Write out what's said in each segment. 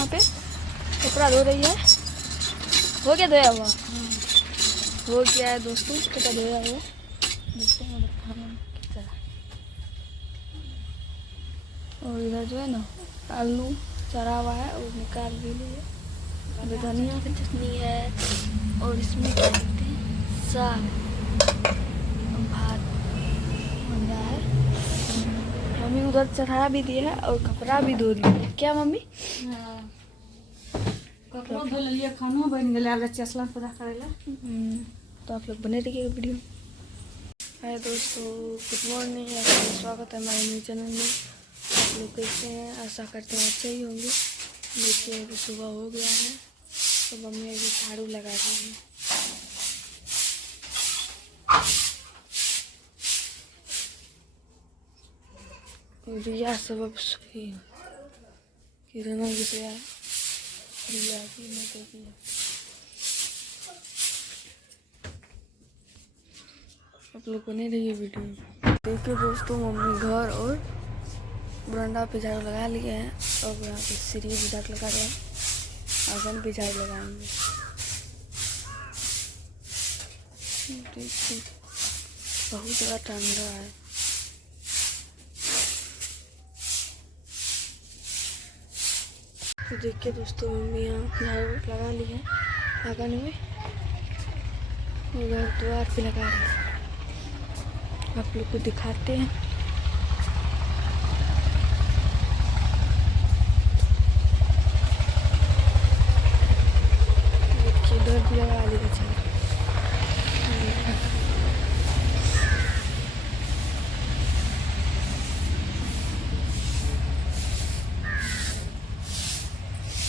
वहाँ पे कपड़ा धो रही है। हो गया धोया हुआ? हो गया है दोस्तों कपड़ा धोया हुआ। देखते हैं खाना किस तरह। और इधर जो है ना आलू चढ़ा हुआ है और निकाल भी लिए। धनिया की चटनी है और इसमें क्या कहते हैं साग भात बन रहा है। मम्मी उधर चढ़ा भी दिया है और कपड़ा भी धो दिया। क्या मम्मी? कपड़ा धो लिया, खाना बन गया, बच्चा स्नान पूरा करेला। तो आप लोग बने रहिएगा वीडियो। हाय दोस्तों, गुड मॉर्निंग। आपका स्वागत है हमारे न्यू चैनल में। आप लोग कैसे हैं? आशा करते हैं अच्छे ही होंगे। देखिए अभी सुबह हो गया है तो मम्मी अभी झाड़ू लगा रही है। रिया सब अब सोई है। किरण भी सोया है। रिया भी मैं तो भी है। आप लोग बने रहिए वीडियो में। देखिए दोस्तों, मम्मी घर और बरामदा पे झाड़ू लगा लिए हैं और यहाँ पे सीढ़ी भी झाड़ू लगा रहे हैं। आंगन पे झाड़ू लगाएंगे। देखिए बहुत ज़्यादा ठंडा है। तो देखिए दोस्तों, मम्मी यहाँ झाड़ू लगा ली है आंगन में। उधर द्वार पे लगा रहे हैं। आप लोग को दिखाते हैं। देखिए इधर भी लगा ली है झाड़ू।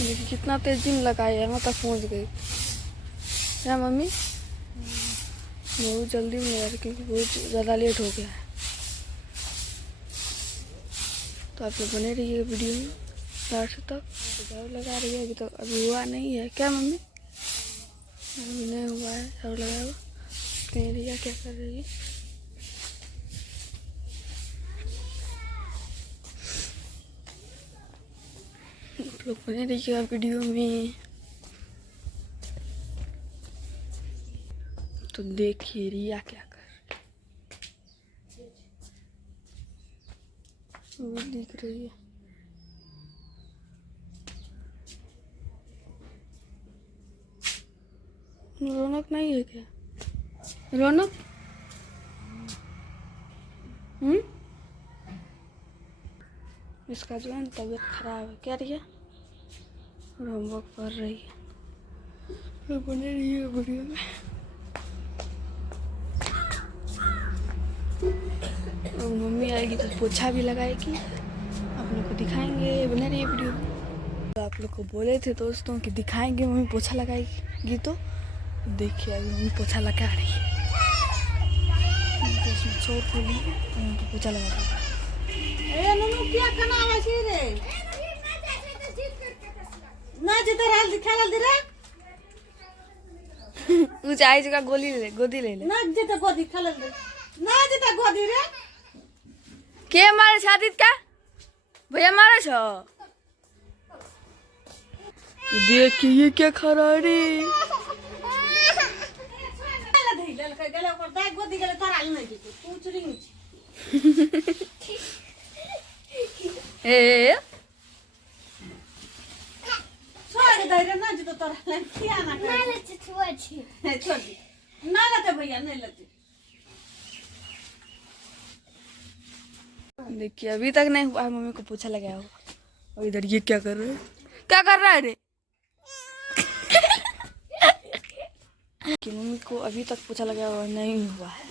देखिए कितना तेजी में लगाई है, यहाँ तक पहुँच गई। क्या मम्मी? बहुत जल्दी में यार, क्योंकि बहुत ज़्यादा लेट हो गया है। तो आप लोग बने रहिए वीडियो में लास्ट तक। झाड़ू लगा रही है, अभी तो अभी हुआ नहीं है। क्या मम्मी? अभी नहीं हुआ है झाड़ू लगाया हुआ। कहीं रिया क्या कर रही है? आप लोग बने रहिएगा वीडियो में। तो देखिए रिया क्या कर वो दिख रही है। रौनक नहीं है क्या? रौनक इसका जो है ना तबीयत खराब है। क्या रिया? होमवर्क पढ़ रही है। तो बने रही है वीडियो में। और मम्मी आएगी तो पोछा भी लगाएगी। आप लोग को दिखाएंगे। बने रहिए वीडियो। तो आप लोग को बोले थे दोस्तों कि दिखाएंगे मम्मी पोछा लगाएगी तो देखिए अभी मम्मी पोछा लगा रही है। तो इसमें छोड़ के लिए तो पोछा लगा रही है। क्या करना है रे? ना जिधर हाल दिखा दे रे। ऊंचाई जगह गोदी ले ले। ना जिधर गोदी खा ले। ना जिधर गोदी रे। के मारे शादी का? भैया मारे छो। देखिए ये क्या खरा रे। गोदी गले तोरा नहीं पूछ रही ए छोड़ दे रे। ना जिधर तोरा ले किया ना कर। ना ले छोड़ दी। ना लेते भैया नहीं लेते। देखिए अभी तक नहीं हुआ। मम्मी को पूछा लगाया होगा। और इधर ये क्या कर रहे हैं? क्या कर रहा है रे? कि मम्मी को अभी तक पूछा लगाया हुआ नहीं हुआ है।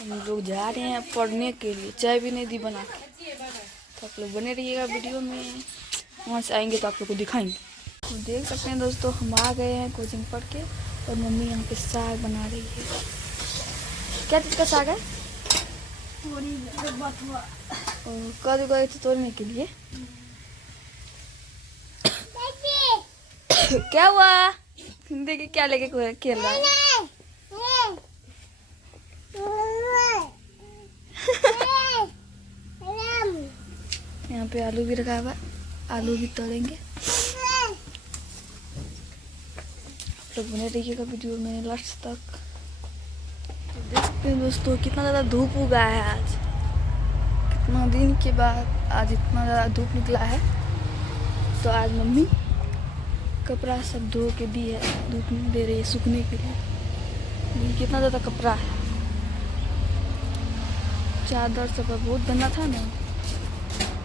हम लोग जा रहे हैं पढ़ने के लिए। चाय भी नहीं दी बना के। तो आप लोग बने रहिएगा वीडियो में। वहाँ से आएंगे तो आप लोग को दिखाएंगे। तो देख सकते हैं दोस्तों, हम आ गए हैं कोचिंग पढ़ के। और मम्मी यहाँ पे साग बना रही है। क्या चीज़ का साग है? और कल गए थे तोड़ने के लिए। क्या हुआ? देखिए क्या लेके खेल रहा है। यहाँ पे आलू भी रखा हुआ है। आलू भी तोड़ेंगे। लोग बने रहिएगा वीडियो में लास्ट तक। तो देख सकते हैं दोस्तों कितना ज़्यादा धूप उगा है आज, कितना दिन के बाद आज इतना ज़्यादा धूप निकला है। तो आज मम्मी कपड़ा सब धो के दी है, धूप में दे रही है सूखने के लिए। कितना ज़्यादा कपड़ा है, चादर सब बहुत बना था ना,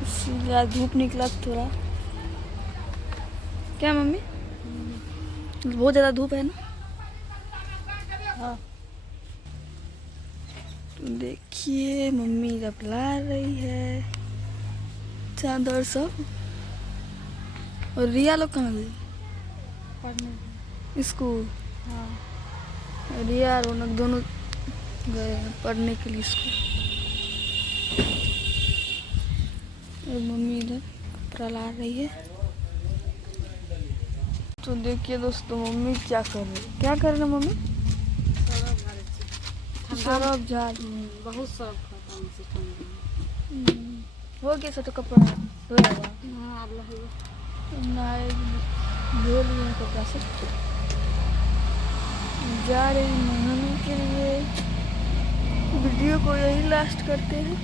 इसीलिए आज धूप निकला थोड़ा। क्या मम्मी बहुत ज़्यादा धूप है ना। हाँ तो देखिए मम्मी जब ला रही है चादर सब। और रिया लोग कहाँ गई पढ़ने। स्कूल? हाँ रिया और रौनक दोनों गए हैं पढ़ने के लिए स्कूल। और मम्मी इधर कपड़ा ला रही है। तो देखिए दोस्तों मम्मी क्या कर रही है, क्या कर रहे हैं मम्मी? सरफ झाड़ बहुत सब खत्म से हो गया सब कपड़ा धोया हुआ। हाँ नहाए धो लिए हैं कपड़ा से, जा रहे हैं नहाने के लिए। वीडियो को यही लास्ट करते हैं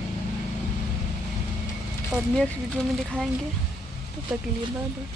और नेक्स्ट वीडियो में दिखाएंगे। तब तक के लिए बाय बाय।